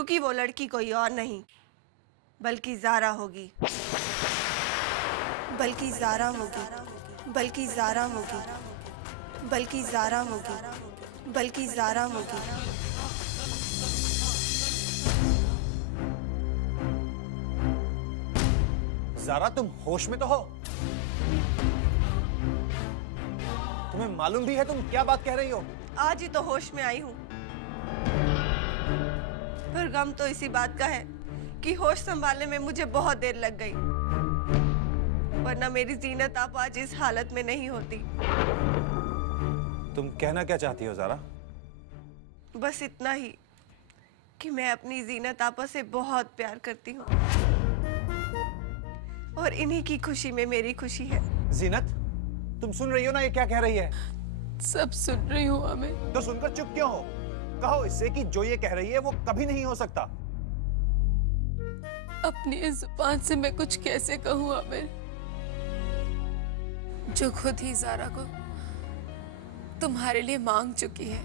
क्योंकि वो लड़की कोई और नहीं बल्कि ज़ारा होगी, बल्कि ज़ारा होगी, बल्कि ज़ारा होगी, बल्कि ज़ारा होगी, बल्कि ज़ारा होगी। ज़ारा, तुम होश में तो हो? तुम्हें मालूम भी है तुम क्या बात कह रही हो? आज ही तो होश में आई हूँ, पर गम तो इसी बात का है कि होश संभालने में मुझे बहुत देर लग गई, वरना मेरी जीनत आप आज इस हालत में नहीं होती। तुम कहना क्या चाहती हो ज़ारा? बस इतना ही कि मैं अपनी जीनत आपा से बहुत प्यार करती हूँ और इन्हीं की खुशी में मेरी खुशी है। जीनत, तुम सुन रही हो ना ये क्या कह रही है? सब सुन रही हूँ आमिर। तो सुनकर चुप क्यों हो? कहो इससे कि जो ये कह रही है वो कभी नहीं हो सकता। अपनी इस जुबान से मैं कुछ कैसे कहूँ आमिर, जो खुद ही ज़ारा को तुम्हारे लिए मांग चुकी है।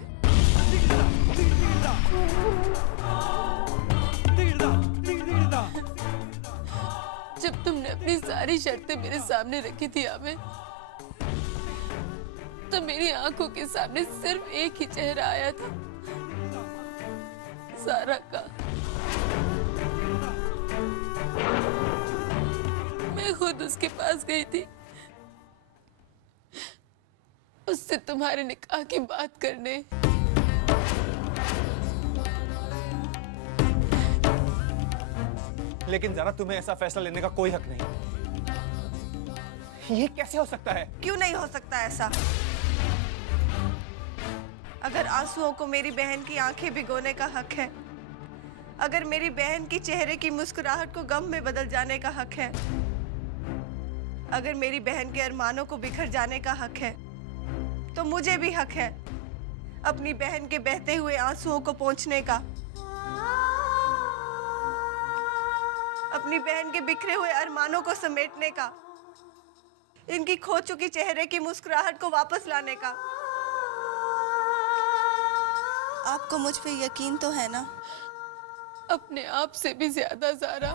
जब तुमने अपनी सारी शर्तें मेरे सामने रखी थी आमिर, तो मेरी आंखों के सामने सिर्फ एक ही चेहरा आया था, ज़ारा का। मैं खुद उसके पास गई थी, उससे तुम्हारे निकाह की बात करने। लेकिन ज़ारा, तुम्हें ऐसा फैसला लेने का कोई हक नहीं। ये कैसे हो सकता है? क्यों नहीं हो सकता ऐसा? अगर आंसुओं को मेरी बहन की आंखें भिगोने का हक है, अगर मेरी बहन की चेहरे की मुस्कुराहट को गम में बदल जाने का हक है, अगर मेरी बहन के अरमानों को बिखर जाने का हक है, तो मुझे भी हक है अपनी बहन के बहते हुए आंसुओं को पोंछने का, अपनी बहन के बिखरे हुए अरमानों को समेटने का, इनकी खो चुकी चेहरे की मुस्कुराहट को वापस लाने का। आपको मुझ पे यकीन तो है ना? अपने आप से भी ज्यादा Zaara.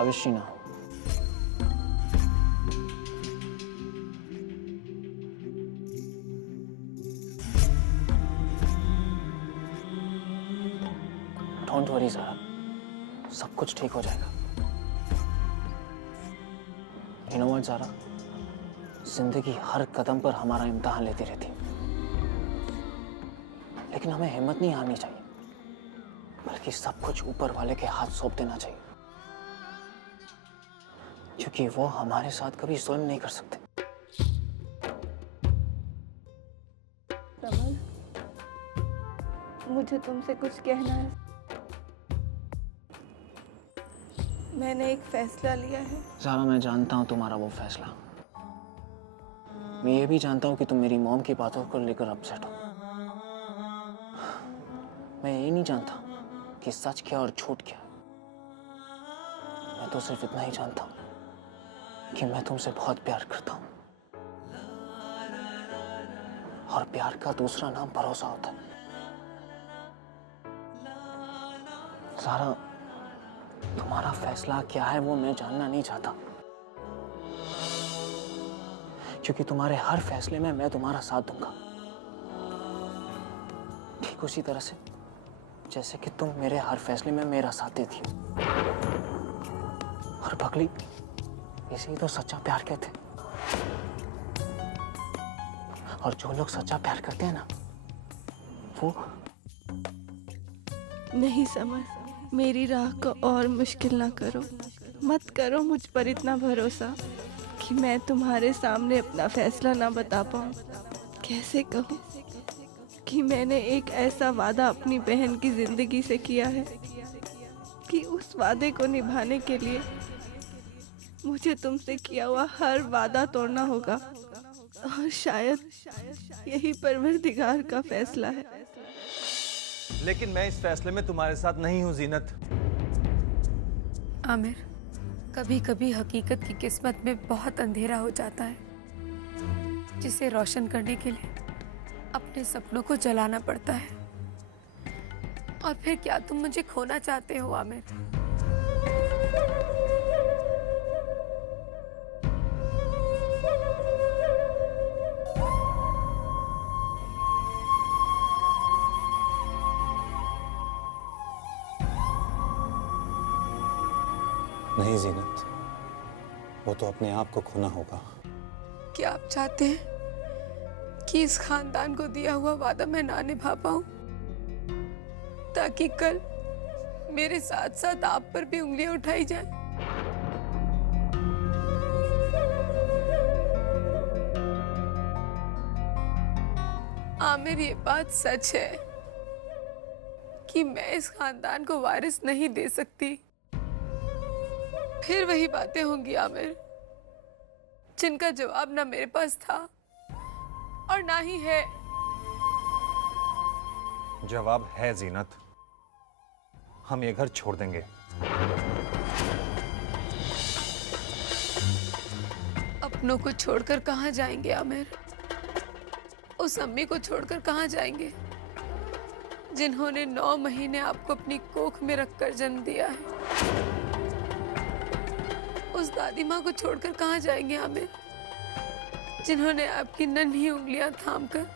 Avishina. Don't worry Zaara, सब कुछ ठीक हो जाएगा। You know what ज़ारा, जिंदगी हर कदम पर हमारा इम्तिहान लेती रहती है, लेकिन हमें हिम्मत नहीं हारनी चाहिए, बल्कि सब कुछ ऊपर वाले के हाथ सौंप देना चाहिए, क्योंकि वो हमारे साथ कभी जुल्म नहीं कर सकते। रमन, मुझे तुमसे कुछ कहना है। मैंने एक फैसला लिया है। ज़ारा, मैं जानता हूँ तुम्हारा वो फैसला। मैं ये भी जानता हूँ कि तुम मेरी मॉम की बातों को लेकर अपसेट हो। मैं ये नहीं जानता कि सच क्या और झूठ क्या। मैं तो सिर्फ इतना ही जानता हूँ कि मैं तुमसे बहुत प्यार करता हूँ, और प्यार का दूसरा नाम भरोसा होता है। ज़ारा, तुम्हारा फैसला क्या है वो मैं जानना नहीं चाहता, क्योंकि तुम्हारे हर फैसले में मैं तुम्हारा साथ दूंगा, ठीक उसी तरह से जैसे कि तुम मेरे हर फैसले में मेरा साथ देती हो। और पगली, इसे ही तो सच्चा प्यार कहते हैं। और जो लोग सच्चा प्यार करते हैं ना, वो नहीं समझ, मेरी राह को और मुश्किल ना करो। मत करो मुझ पर इतना भरोसा कि मैं तुम्हारे सामने अपना फैसला ना बता पाऊँ। कैसे कहूँ कि मैंने एक ऐसा वादा अपनी बहन की जिंदगी से किया है कि उस वादे को निभाने के लिए मुझे तुमसे किया हुआ हर वादा तोड़ना होगा। और शायद यही परवरदिगार का फैसला है। लेकिन मैं इस फैसले में तुम्हारे साथ नहीं हूं जीनत। आमिर, कभी कभी हकीकत की किस्मत में बहुत अंधेरा हो जाता है, जिसे रोशन करने के लिए अपने सपनों को जलाना पड़ता है। और फिर क्या तुम मुझे खोना चाहते हो आमिर? नहीं जीनत, वो तो अपने आप को खोना होगा। क्या आप चाहते हैं कि इस खानदान को दिया हुआ वादा मैं ना निभा पाऊं, ताकि कल मेरे साथ साथ आप पर भी उंगलियां उठाई जाएं? आमिर, ये बात सच है कि मैं इस खानदान को वारिस नहीं दे सकती। फिर वही बातें होंगी आमिर, जिनका जवाब ना मेरे पास था और ना ही है। जवाब है जीनत, हम ये घर छोड़ देंगे। अपनों को छोड़कर कहाँ जाएंगे आमिर? उस अम्मी को छोड़कर कहाँ जाएंगे जिन्होंने 9 महीने आपको अपनी कोख में रखकर जन्म दिया है? उस दादी माँ को छोड़कर कहाँ जाएंगे आमिर, जिन्होंने आपकी नन्ही उंगलियां थामकर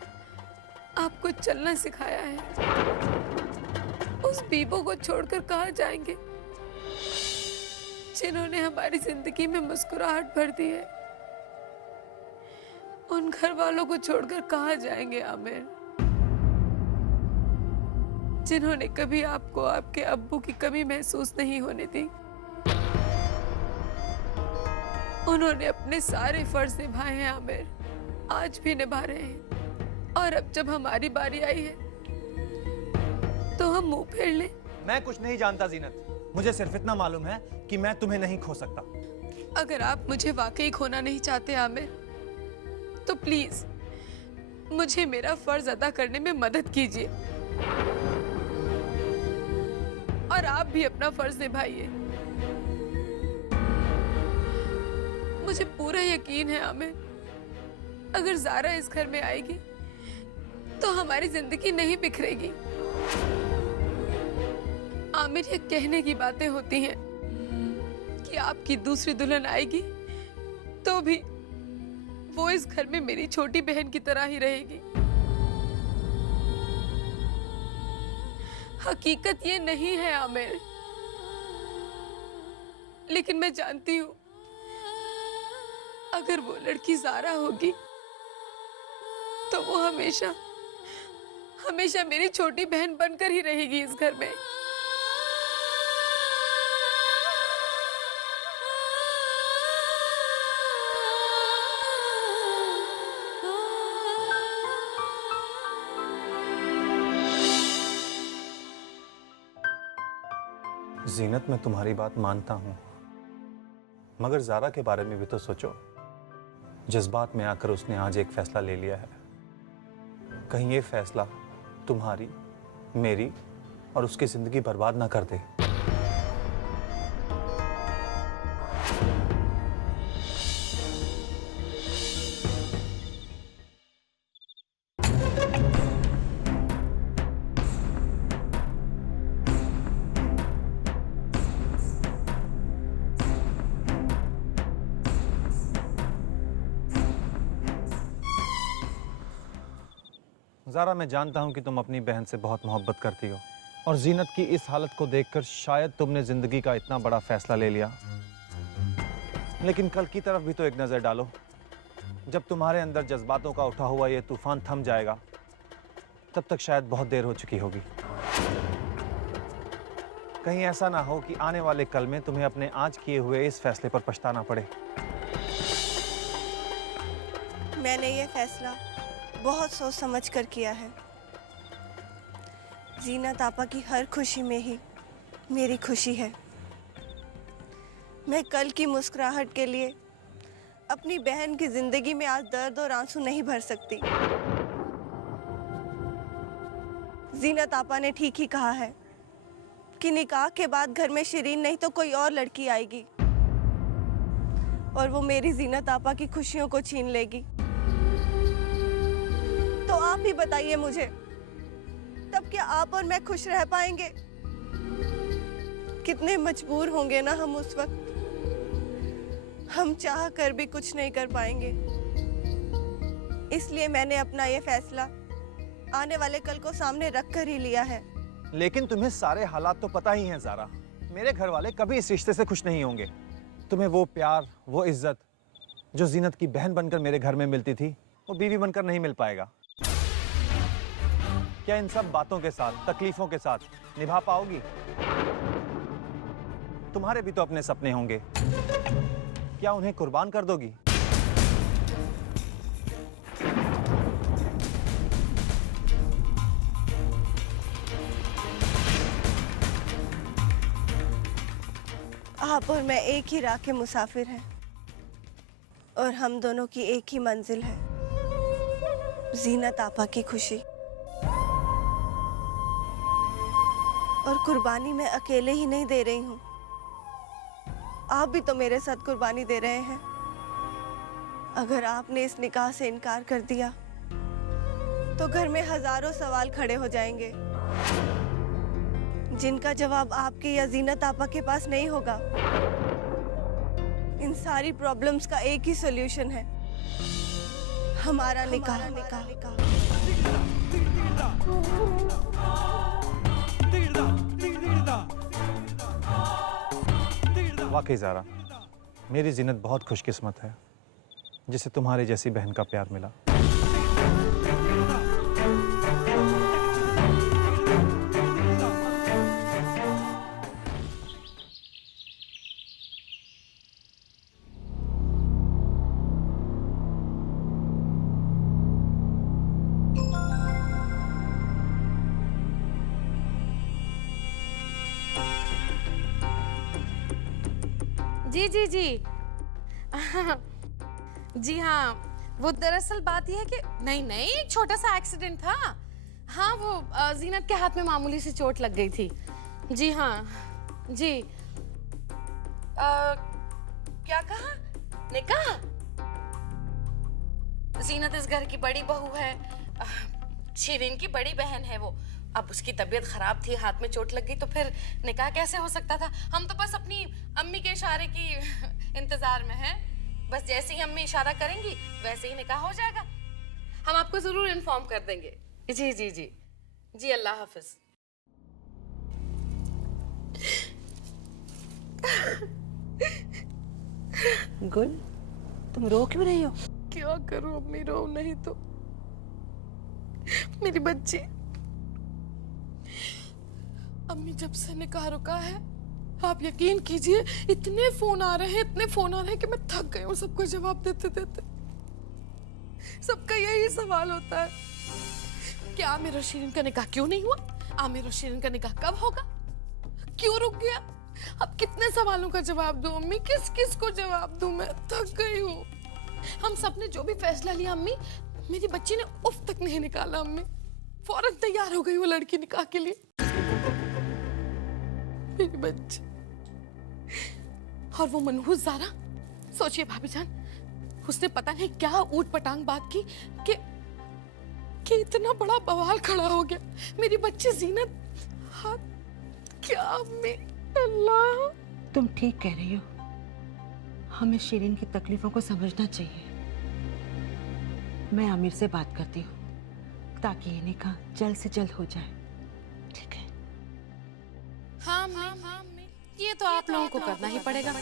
आपको चलना सिखाया है? उस बीबो को छोड़कर कहाँ जाएंगे जिन्होंने हमारी जिंदगी में मुस्कुराहट भर दी है? उन घर वालों को छोड़कर कहाँ जाएंगे आमिर, जिन्होंने कभी आपको आपके अब्बू की कमी महसूस नहीं होने दी? उन्होंने अपने सारे फर्ज निभाए हैं आमिर, आज भी निभा रहे हैं। और अब जब हमारी बारी आई है तो हम मुंह फेर लें? मैं कुछ नहीं जानता जीनत, मुझे सिर्फ इतना मालूम है कि मैं तुम्हें नहीं खो सकता। अगर आप मुझे वाकई खोना नहीं चाहते आमिर, तो प्लीज मुझे मेरा फर्ज अदा करने में मदद कीजिए और आप भी अपना फर्ज निभाइए। मुझे पूरा यकीन है आमिर, अगर ज़ारा इस घर में आएगी तो हमारी जिंदगी नहीं बिखरेगी। आमिर, ये कहने की बातें होती हैं कि आपकी दूसरी दुल्हन आएगी तो भी वो इस घर में मेरी छोटी बहन की तरह ही रहेगी। हकीकत ये नहीं है आमिर, लेकिन मैं जानती हूँ अगर वो लड़की ज़ारा होगी तो वो हमेशा हमेशा मेरी छोटी बहन बनकर ही रहेगी इस घर में। जीनत, मैं तुम्हारी बात मानता हूं, मगर ज़ारा के बारे में भी तो सोचो। जज्बात में आकर उसने आज एक फैसला ले लिया है। कहीं ये फैसला तुम्हारी, मेरी और उसकी जिंदगी बर्बाद ना कर दे। ज़ारा, मैं जानता हूँ कि तुम अपनी बहन से बहुत मोहब्बत करती हो और जीनत की इस हालत को देखकर शायद तुमने ज़िंदगी का इतना बड़ा फैसला ले लिया। लेकिन कल की तरफ भी तो एक नज़र डालो। जब तुम्हारे अंदर जज्बातों का उठा हुआ ये तूफान थम जाएगा, तब तक शायद बहुत देर हो चुकी होगी। कहीं ऐसा ना हो कि आने वाले कल में तुम्हें अपने आज किए हुए इस फैसले पर पछताना पड़े। मैंने ये फैसला बहुत सोच समझ कर किया है। जीनत आपा की हर खुशी में ही मेरी खुशी है। मैं कल की मुस्कुराहट के लिए अपनी बहन की जिंदगी में आज दर्द और आंसू नहीं भर सकती। जीनत आपा ने ठीक ही कहा है कि निकाह के बाद घर में शिरीन नहीं तो कोई और लड़की आएगी और वो मेरी जीनत आपा की खुशियों को छीन लेगी। तो आप ही बताइए मुझे, तब क्या आप और मैं खुश रह पाएंगे? कितने मजबूर होंगे ना हम उस वक्त। हम चाह कर भी कुछ नहीं कर पाएंगे। इसलिए मैंने अपना ये फैसला आने वाले कल को सामने रख कर ही लिया है। लेकिन तुम्हें सारे हालात तो पता ही हैं ज़ारा। मेरे घर वाले कभी इस रिश्ते से खुश नहीं होंगे। तुम्हें वो प्यार, वो इज्जत जो जीनत की बहन बनकर मेरे घर में मिलती थी, वो बीवी बनकर नहीं मिल पाएगा। क्या इन सब बातों के साथ, तकलीफों के साथ निभा पाओगी? तुम्हारे भी तो अपने सपने होंगे, क्या उन्हें कुर्बान कर दोगी? आप और मैं एक ही राह के मुसाफिर हैं और हम दोनों की एक ही मंजिल है, जीनत आपा की खुशी। और कुर्बानी मैं अकेले ही नहीं दे रही हूँ, आप भी तो मेरे साथ कुर्बानी दे रहे हैं। अगर आपने इस निकाह से इनकार कर दिया तो घर में हजारों सवाल खड़े हो जाएंगे जिनका जवाब आपके या जीनत आपा के पास नहीं होगा। इन सारी प्रॉब्लम्स का एक ही सॉल्यूशन है, हमारा निकाह। वाकई ज़ारा, मेरी जीनत बहुत खुशकिस्मत है जिसे तुम्हारे जैसी बहन का प्यार मिला। जी जी जी जी हाँ, वो दरअसल बात यह है कि नहीं नहीं, एक छोटा सा एक्सीडेंट था। हाँ, वो जीनत के हाथ में मामूली सी चोट लग गई थी। जी हाँ जी। क्या कहा? निकाह? जीनत इस घर की बड़ी बहू है, शिरीन की बड़ी बहन है वो। अब उसकी तबीयत खराब थी, हाथ में चोट लग गई, तो फिर निकाह कैसे हो सकता था? हम तो बस अपनी अम्मी के इशारे की इंतजार में हैं। बस जैसे ही अम्मी इशारा करेंगी वैसे ही निकाह हो जाएगा। हम आपको जरूर इन्फॉर्म कर देंगे। जी जी जी जी, अल्लाह हाफिज। गुल, तुम रो क्यों रही हो? क्या करूं अम्मी, रो नहीं तो मेरी बच्ची। अम्मी, जब से निकाह रुका है, आप यकीन कीजिए इतने फोन आ रहे हैं, इतने फोन आ रहे हैं कि मैं थक गई हूँ सबको जवाब देते देते। सबका यही सवाल होता है कि आमिर और शिरीन का निकाह क्यों नहीं हुआ? आमिर और शिरीन का निकाह कब होगा? क्यों रुक गया? अब कितने सवालों का जवाब दूं अम्मी? किस किस को जवाब दूं? मैं थक गई हूँ। हम सब ने जो भी फैसला लिया अम्मी, मेरी बच्ची ने उफ तक नहीं निकाला अम्मी। फौरन तैयार हो गई वो लड़की निकाह के लिए, मेरी बच्ची। और वो मनहूस ज़ारा, सोचिए भाभी जान, उसने पता नहीं क्या ऊट पटांग बात की कि इतना बड़ा बवाल खड़ा हो गया। मेरी बच्ची जीनत, हाँ क्या अम्मी, अल्लाह। तुम ठीक कह रही हो, हमें शिरीन की तकलीफों को समझना चाहिए। मैं आमिर से बात करती हूँ, ताकि ये निकाह जल्द से जल्द हो जाए। ठीक है? हाँ मम्मी, ये तो आप लोगों को करना ही पड़ेगा।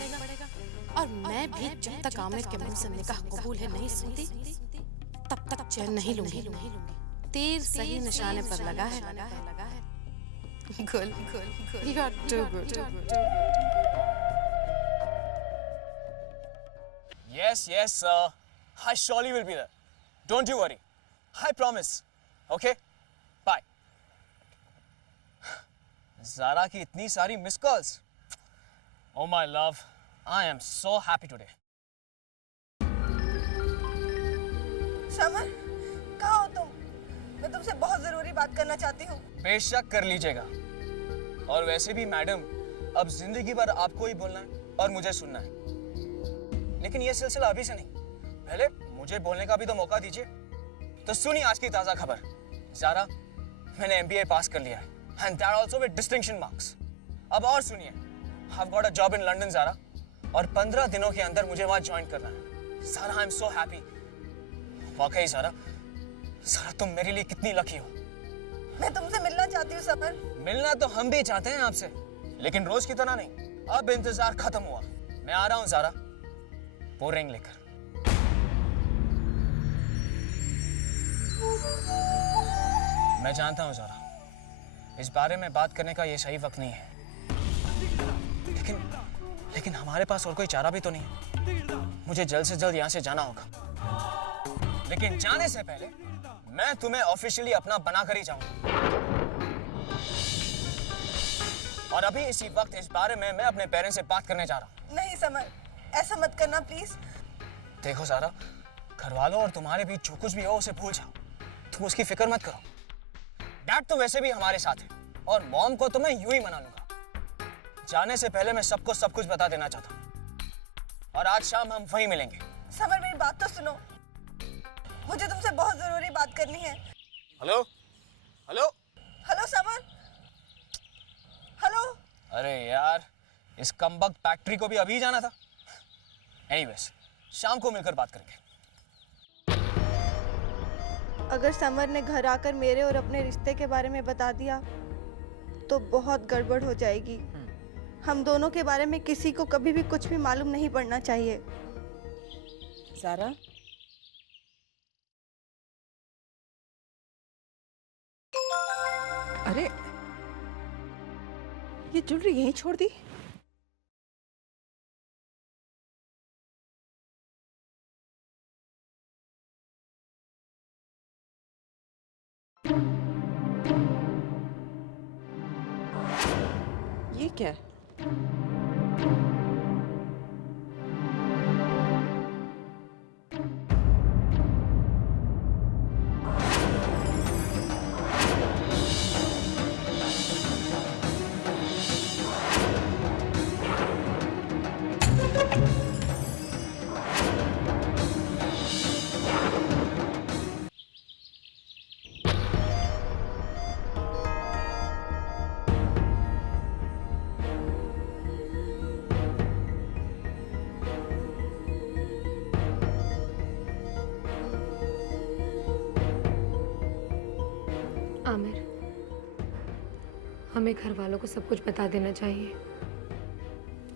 और मैं भी जब तक आमिर के मुंह से निकाह कबूल है नहीं सुनती, तब तक चैन नहीं लूंगी। तीर सही निशाने पर लगा है। गुल, you are too good. Yes, sir. I surely will be there. Don't you worry. I promise. Okay? Bye. Zara की इतनी सारी miss calls. Oh my love, I am so happy today. Summer, कहाँ हो तुम? मैं तुमसे बहुत जरूरी बात करना चाहती हूँ। बेशक कर लीजिएगा. और वैसे भी मैडम, अब जिंदगी भर आपको ही बोलना है और मुझे सुनना है. लेकिन ये सिलसिला अभी से नहीं. पहले मुझे बोलने का भी तो मौका दीजिए. तो सुनिए आज की ताजा खबर. ज़ारा, मैंने MBA पास कर लिया है. And that also with distinction marks. अब और सुनिए. I've got a job in London, Zaara. और 15 दिनों के अंदर मुझे वहाँ ज्वाइन करना है. Zaara, I'm so happy. वाकई ज़ारा, तुम मेरे लिए कितनी लकी हो. मैं तुमसे मिलना चाहती हूँ समर। मिलना तो हम भी चाहते हैं आपसे, लेकिन रोज की तरह नहीं. अब इंतजार खत्म हुआ. मैं आ रहा हूँ ज़ारा, वो रिंग लेकर. मैं जानता हूँ ज़ारा, इस बारे में बात करने का ये सही वक्त नहीं है. लेकिन हमारे पास और कोई चारा भी तो नहीं है. मुझे जल्द से जल्द यहाँ से जाना होगा. लेकिन जाने से पहले मैं तुम्हें ऑफिशियली अपना बनाकर ही जाऊंगा. और अभी इसी वक्त इस बारे में मैं अपने पेरेंट्स से बात करने जा रहा हूँ. नहीं समर, ऐसा मत करना प्लीज। देखो ज़ारा, घर वालों और तुम्हारे बीच जो कुछ भी हो उसे भूल जाओ. तुम उसकी फिक्र मत करो. डैड तो वैसे भी हमारे साथ है और मॉम को तो मैं यूं ही मना लूंगा. जाने से पहले मैं सबको सब कुछ बता देना चाहता हूँ. और आज शाम हम वहीं मिलेंगे. समर मेरी बात तो सुनो, मुझे तुमसे बहुत जरूरी बात करनी है। Hello hello hello summer, hello. अरे यार, इस कमबख्त फैक्ट्री को भी अभी जाना था. एनीवेज, शाम को मिलकर बात करेंगे. अगर समर ने घर आकर मेरे और अपने रिश्ते के बारे में बता दिया तो बहुत गड़बड़ हो जाएगी। हम दोनों के बारे में किसी को कभी भी कुछ भी मालूम नहीं पड़ना चाहिए। ज़ारा, अरे ये ज्वेलरी यहीं छोड़ दी? ये क्या है? आमिर, हमें घर वालों को सब कुछ बता देना चाहिए।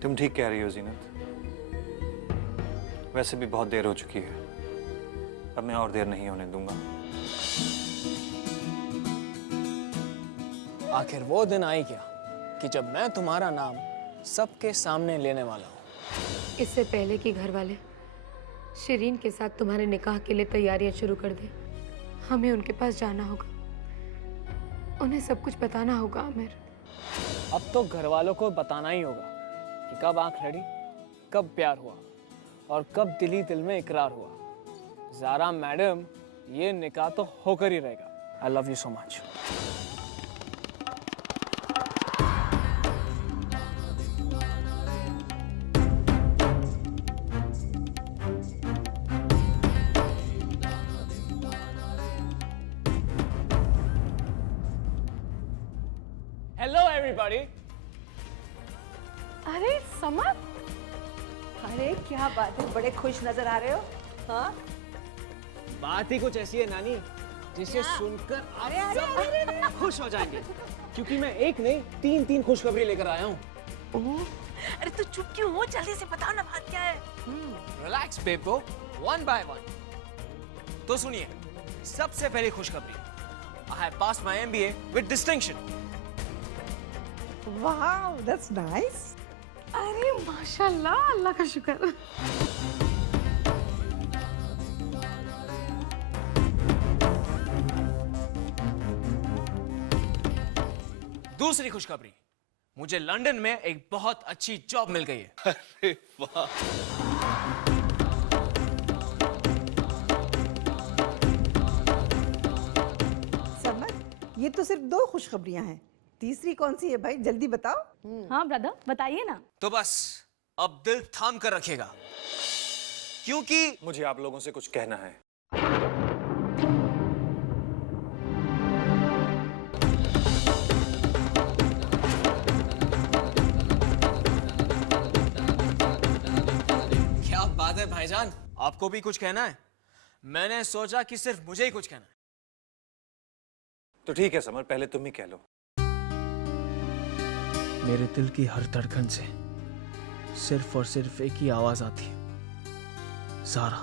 तुम ठीक कह रही हो जीनत. वैसे भी बहुत देर हो चुकी है. अब मैं और देर नहीं होने दूंगा. आखिर वो दिन आई क्या कि जब मैं तुम्हारा नाम सबके सामने लेने वाला हूँ. इससे पहले कि घर वाले शिरीन के साथ तुम्हारे निकाह के लिए तैयारियां शुरू कर दें, हमें उनके पास जाना होगा। उन्हें सब कुछ बताना होगा आमिर। अब तो घर वालों को बताना ही होगा कि कब आंख लड़ी, कब प्यार हुआ और कब दिल ही दिल में इकरार हुआ. ज़ारा मैडम, ये निकाह तो होकर ही रहेगा. I love you so much. Hello everybody. अरे समर, अरे क्या बात है, बड़े खुश नजर आ रहे हो. हाँ, बात ही कुछ ऐसी है नानी, जिसे सुनकर आप सब खुश हो जाएंगे, क्योंकि मैं एक नहीं तीन तीन खुशखबरी लेकर आया हूँ। अरे तो चुप क्यों हो? जल्दी से बताओ ना, बात क्या है? Relax Bebo, one by one. तो सुनिए, सबसे पहली खुशखबरी, I have passed my MBA with distinction. Wow, that's nice. अरे माशाल्लाह, अल्लाह का शुक्र। दूसरी खुशखबरी, मुझे लंदन में एक बहुत अच्छी जॉब मिल गई है। अरे वाह। समद, ये तो सिर्फ 2 खुशखबरियां हैं। तीसरी कौन सी है भाई? जल्दी बताओ। हाँ ब्रदर, बताइए ना। तो बस अब दिल थाम कर रखिएगा, क्योंकि मुझे आप लोगों से कुछ कहना है। क्या बात है भाईजान, आपको भी कुछ कहना है? मैंने सोचा कि सिर्फ मुझे ही कुछ कहना है। तो ठीक है समर, पहले तुम ही कह लो। मेरे दिल की हर धड़कन से सिर्फ और सिर्फ एक ही आवाज आती है, ज़ारा।